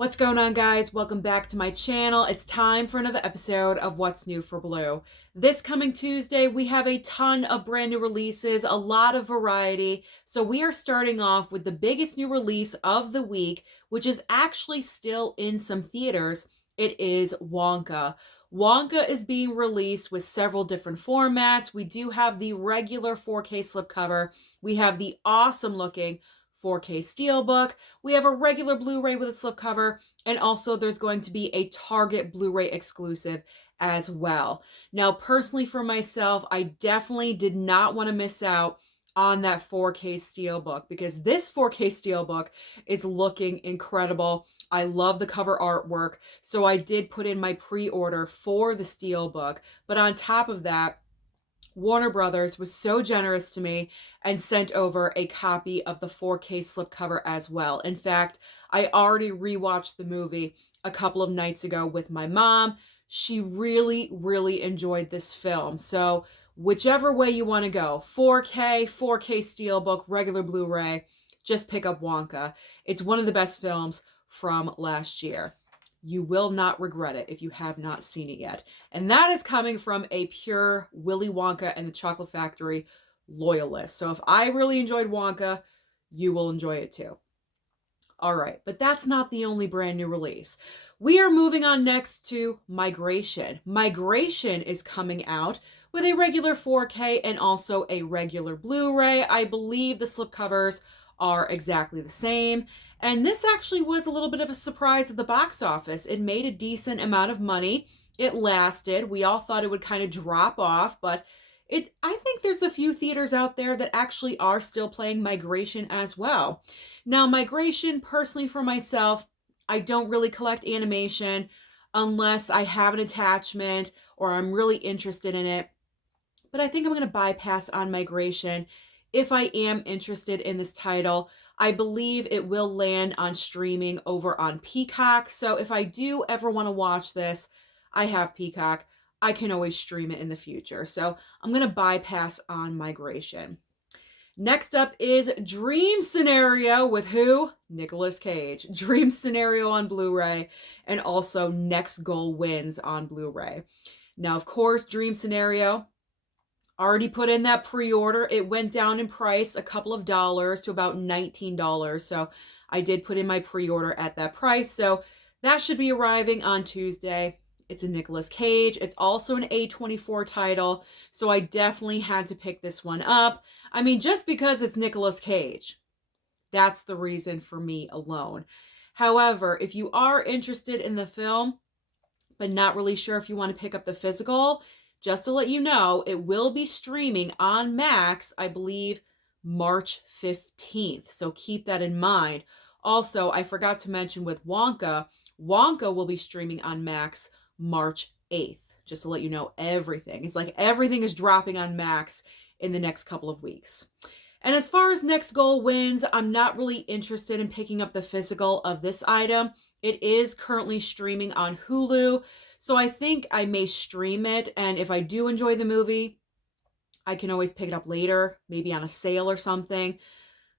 What's going on, guys? Welcome back to my channel. It's time for another episode of What's New for Blue. This coming Tuesday, we have a ton of brand new releases, a lot of variety. So we are starting off with the biggest new release of the week, which is actually still in some theaters. It is Wonka. Wonka is being released with several different formats. We do have the regular 4K slipcover. We have the awesome looking 4K Steelbook. We have a regular Blu-ray with a slipcover, and also there's going to be a Target Blu-ray exclusive as well. Now, personally for myself, I definitely did not want to miss out on that 4K Steelbook because this 4K Steelbook is looking incredible. I love the cover artwork, so I did put in my pre-order for the Steelbook. But on top of that, Warner Brothers was so generous to me and sent over a copy of the 4K slipcover as well. In fact, I already rewatched the movie a couple of nights ago with my mom. She really enjoyed this film. So whichever way you want to go, 4K, 4K Steelbook, regular Blu-ray, just pick up Wonka. It's one of the best films from last year. You will not regret it if you have not seen it yet. And that is coming from a pure Willy Wonka and the Chocolate Factory loyalist. So if I really enjoyed Wonka, you will enjoy it too. All right, but that's not the only brand new release. We are moving on next to Migration. Migration is coming out with a regular 4K and also a regular Blu-ray. I believe the slipcovers are exactly the same. And this actually was a little bit of a surprise at the box office. It made a decent amount of money. It lasted. We all thought it would kind of drop off, but I think there's a few theaters out there that actually are still playing Migration as well. Now, Migration, personally for myself, I don't really collect animation unless I have an attachment or I'm really interested in it. But I think I'm going to bypass on Migration if I am interested in this title. I believe it will land on streaming over on Peacock. So if I do ever want to watch this, I have Peacock. I can always stream it in the future. So I'm going to bypass on Migration. Next up is Dream Scenario with who? Nicolas Cage. Dream Scenario on Blu-ray and also Next Goal Wins on Blu-ray. Now, of course, Dream Scenario, already put in that pre-order. It went down in price a couple of dollars to about $19. So I did put in my pre-order at that price. So that should be arriving on Tuesday. It's a Nicolas Cage. It's also an A24 title. So I definitely had to pick this one up. I mean, just because it's Nicolas Cage, that's the reason for me alone. However, if you are interested in the film, but not really sure if you want to pick up the physical, just to let you know, it will be streaming on Max, I believe, March 15th. So keep that in mind. Also, I forgot to mention with Wonka, Wonka will be streaming on Max March 8th. Just to let you know everything. It's like everything is dropping on Max in the next couple of weeks. And as far as Next Goal Wins, I'm not really interested in picking up the physical of this item. It is currently streaming on Hulu. So I think I may stream it, and if I do enjoy the movie, I can always pick it up later, maybe on a sale or something.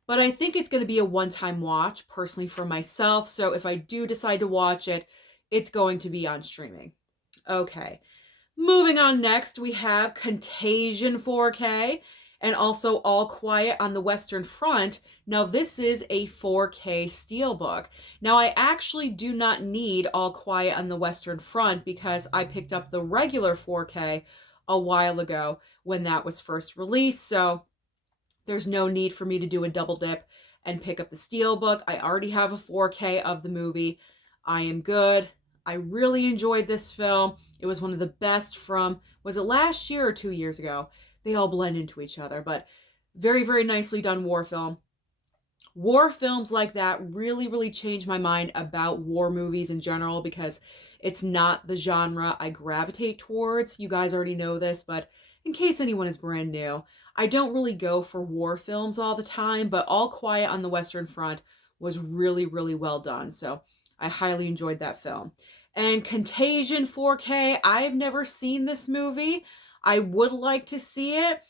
But I think it's going to be a one-time watch, personally for myself. So if I do decide to watch it, it's going to be on streaming. Okay, moving on next, we have Contagion 4K and also All Quiet on the Western Front. Now, this is a 4K Steelbook. Now, I actually do not need All Quiet on the Western Front because I picked up the regular 4K a while ago when that was first released. So there's no need for me to do a double dip and pick up the Steelbook. I already have a 4K of the movie. I am good. I really enjoyed this film. It was one of the best from, was it last year or 2 years ago? They all blend into each other, but very nicely done war film. War films like that really change my mind about war movies in general because it's not the genre I gravitate towards. You guys already know this, but in case anyone is brand new, I don't really go for war films all the time, but All Quiet on the Western Front was really well done. So I highly enjoyed that film. And Contagion 4K, I've never seen this movie. I would like to see it.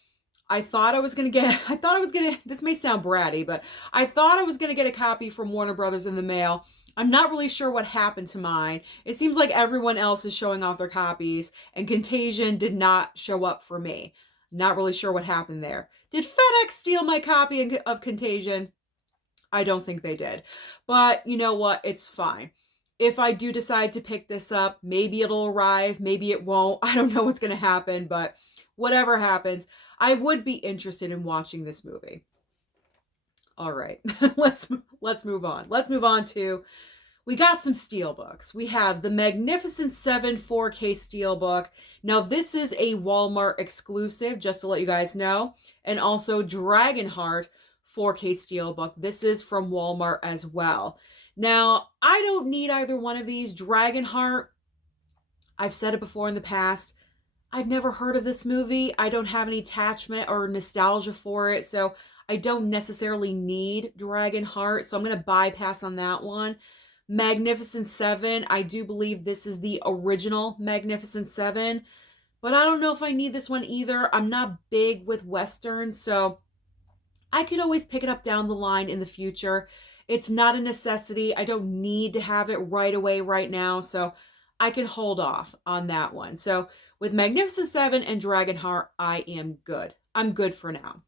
I thought I was going to, this may sound bratty, but I thought I was going to get a copy from Warner Brothers in the mail I'm not really sure what happened to mine. It seems like everyone else is showing off their copies, and Contagion did not show up for me. Not really sure what happened there. Did FedEx steal my copy of Contagion? I don't think they did. But you know what? It's fine. If I do decide to pick this up, maybe it'll arrive, maybe it won't. I don't know what's going to happen, but whatever happens, I would be interested in watching this movie. All right. let's move on. Let's move on to, we got some steelbooks. We have the Magnificent 7 4K steelbook. Now this is a Walmart exclusive, just to let you guys know, and also DragonHeart 4K steelbook. This is from Walmart as well. Now, I don't need either one of these. DragonHeart, I've said it before in the past, I've never heard of this movie. I don't have any attachment or nostalgia for it, so I don't necessarily need DragonHeart, so I'm going to bypass on that one. Magnificent 7, I do believe this is the original Magnificent 7, but I don't know if I need this one either. I'm not big with Westerns, so I could always pick it up down the line in the future. It's not a necessity. I don't need to have it right away right now, so I can hold off on that one. So with Magnificent 7 and DragonHeart, I am good. I'm good for now.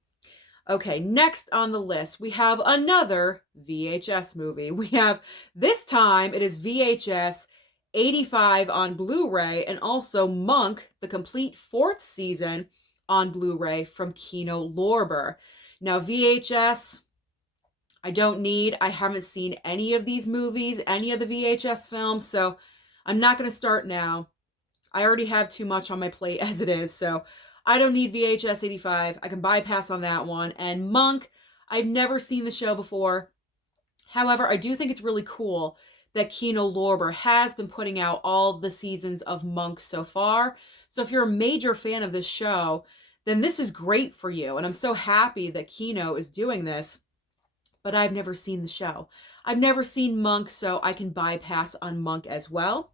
Okay, next on the list, we have another VHS movie. We have, this time, it is VHS 85 on Blu-ray, and also Monk, the complete 4th season on Blu-ray from Kino Lorber. Now, VHS, I don't need. I haven't seen any of these movies, any of the VHS films, so I'm not going to start now. I already have too much on my plate as it is, so I don't need VHS 85. I can bypass on that one. And Monk, I've never seen the show before. However, I do think it's really cool that Kino Lorber has been putting out all the seasons of Monk so far. So if you're a major fan of this show, then this is great for you. And I'm so happy that Kino is doing this. But I've never seen the show. I've never seen Monk, so I can bypass on Monk as well.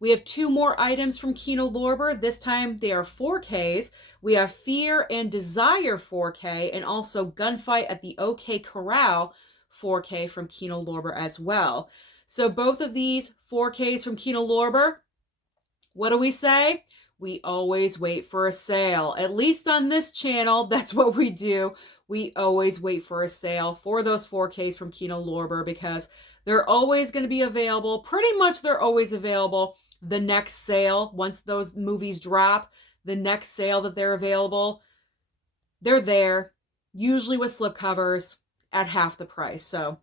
We have 2 more items from Kino Lorber. This time they are 4Ks. We have Fear and Desire 4K, and also Gunfight at the O.K. Corral 4K from Kino Lorber as well. So both of these 4Ks from Kino Lorber, what do we say? We always wait for a sale. At least on this channel, that's what we do. We always wait for a sale for those 4Ks from Kino Lorber because they're always going to be available. Pretty much they're always available. The next sale, once those movies drop, the next sale that they're available, they're there, usually with slipcovers at half the price. So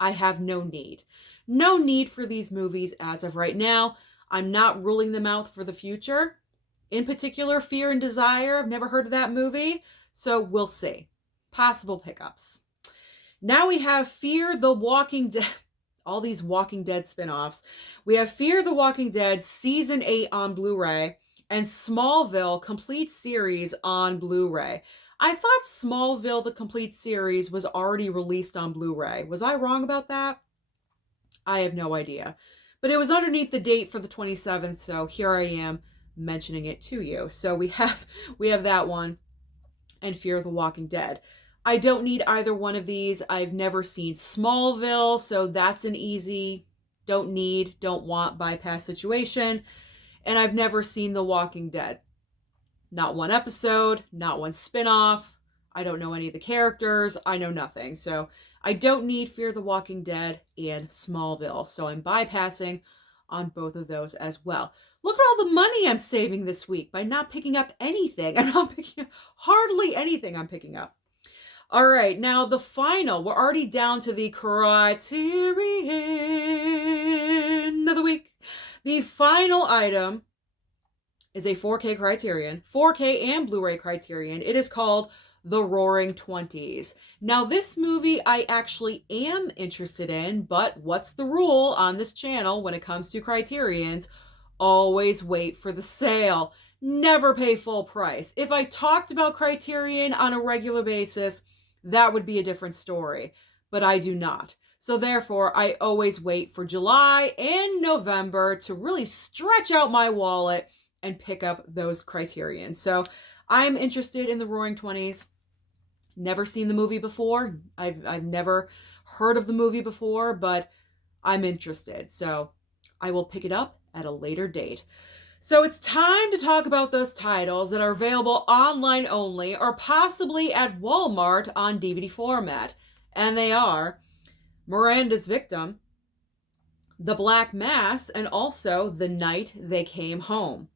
I have no need. No need for these movies as of right now. I'm not ruling them out for the future. In particular, Fear and Desire. I've never heard of that movie, so we'll see. Possible pickups. Now we have Fear the Walking Dead. All these Walking Dead spinoffs. We have Fear the Walking Dead Season 8 on Blu-ray and Smallville Complete Series on Blu-ray. I thought Smallville the Complete Series was already released on Blu-ray. Was I wrong about that? I have no idea. But it was underneath the date for the 27th, so here I am mentioning it to you. So we have that one and Fear the Walking Dead. I don't need either one of these. I've never seen Smallville, so that's an easy don't need, don't want bypass situation. And I've never seen The Walking Dead. Not one episode, not one spinoff. I don't know any of the characters. I know nothing. So I don't need Fear the Walking Dead and Smallville. So I'm bypassing on both of those as well. Look at all the money I'm saving this week by not picking up anything. I'm not picking up hardly anything I'm picking up. All right, now the final, we're already down to the Criterion of the week. The final item is a 4K Criterion, 4K and Blu-ray Criterion. It is called The Roaring Twenties. Now this movie I actually am interested in, but what's the rule on this channel when it comes to Criterions? Always wait for the sale. Never pay full price. If I talked about Criterion on a regular basis, that would be a different story, but I do not. So therefore, I always wait for July and November to really stretch out my wallet and pick up those Criterions. So I'm interested in the Roaring Twenties. Never seen the movie before. I've never heard of the movie before, but I'm interested. So I will pick it up at a later date. So it's time to talk about those titles that are available online only or possibly at Walmart on DVD format. And they are Miranda's Victim, The Black Mass, and also The Night They Came Home.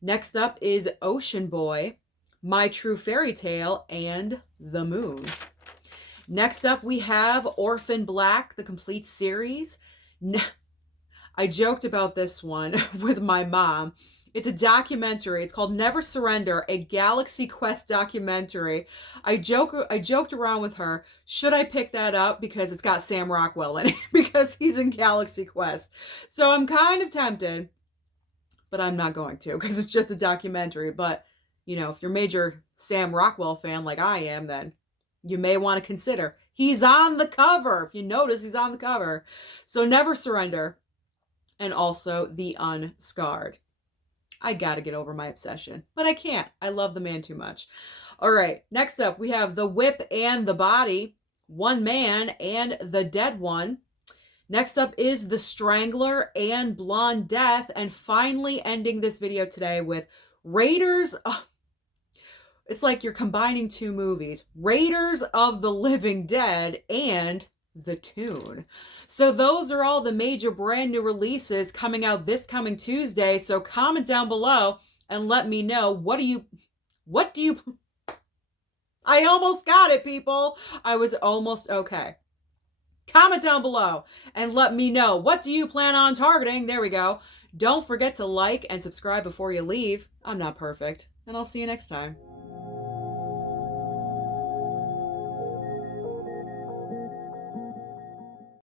Next up is Ocean Boy, My True Fairytale, and The Moon. Next up we have Orphan Black, the complete series. I joked about this one with my mom. It's a documentary. It's called Never Surrender, a Galaxy Quest documentary. I joked around with her, should I pick that up because it's got Sam Rockwell in it because he's in Galaxy Quest. So I'm kind of tempted, but I'm not going to because it's just a documentary. But, you know, if you're a major Sam Rockwell fan like I am, then you may want to consider. He's on the cover. If you notice, he's on the cover. So Never Surrender, and also The Unscarred. I gotta get over my obsession, but I can't. I love the man too much. All right, next up, we have The Whip and the Body, One Man and the Dead One. Next up is The Strangler and Blonde Death. And finally ending this video today with Raiders. It's like you're combining two movies. Raiders of the Living Dead and The Tune. So those are all the major brand new releases coming out this coming Tuesday. So comment down below and let me know, what do you I almost got it, people. I was almost okay. Comment down below and let me know, what do you plan on targeting? There we go. Don't forget to like and subscribe before you leave. I'm not perfect, and I'll see you next time.